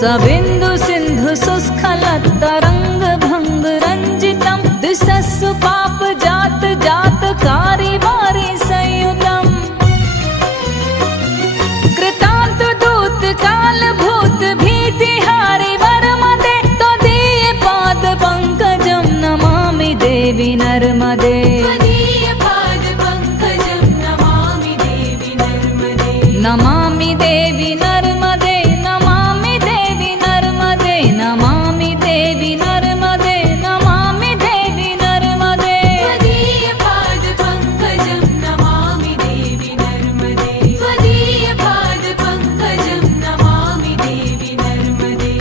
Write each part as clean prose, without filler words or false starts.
सबिन्दु सिन्धु सुस्खलत्तरङ्ग भङ्ग रञ्जितं दिशस्सु पाप जात जात कारी वारी संयुतम् कृतान्त दूत काल भूत भीतिहारि वरमदे त्वदीय पाद पंकजं नमामि देवी नर्मदे नमामि देवी नर्मदे नमामि देवी नर्मदे नमामि देवी नर्मदे नमामि देवी नर्मदे त्वदीय पाद पंकजं नमामि देवी नर्मदे त्वदीय पाद पंकजं नमामि देवी नर्मदे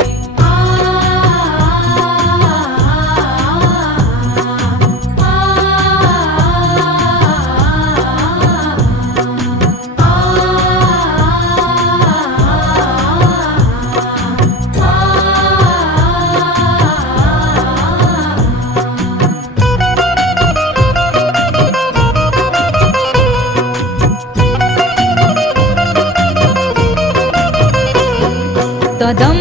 तदं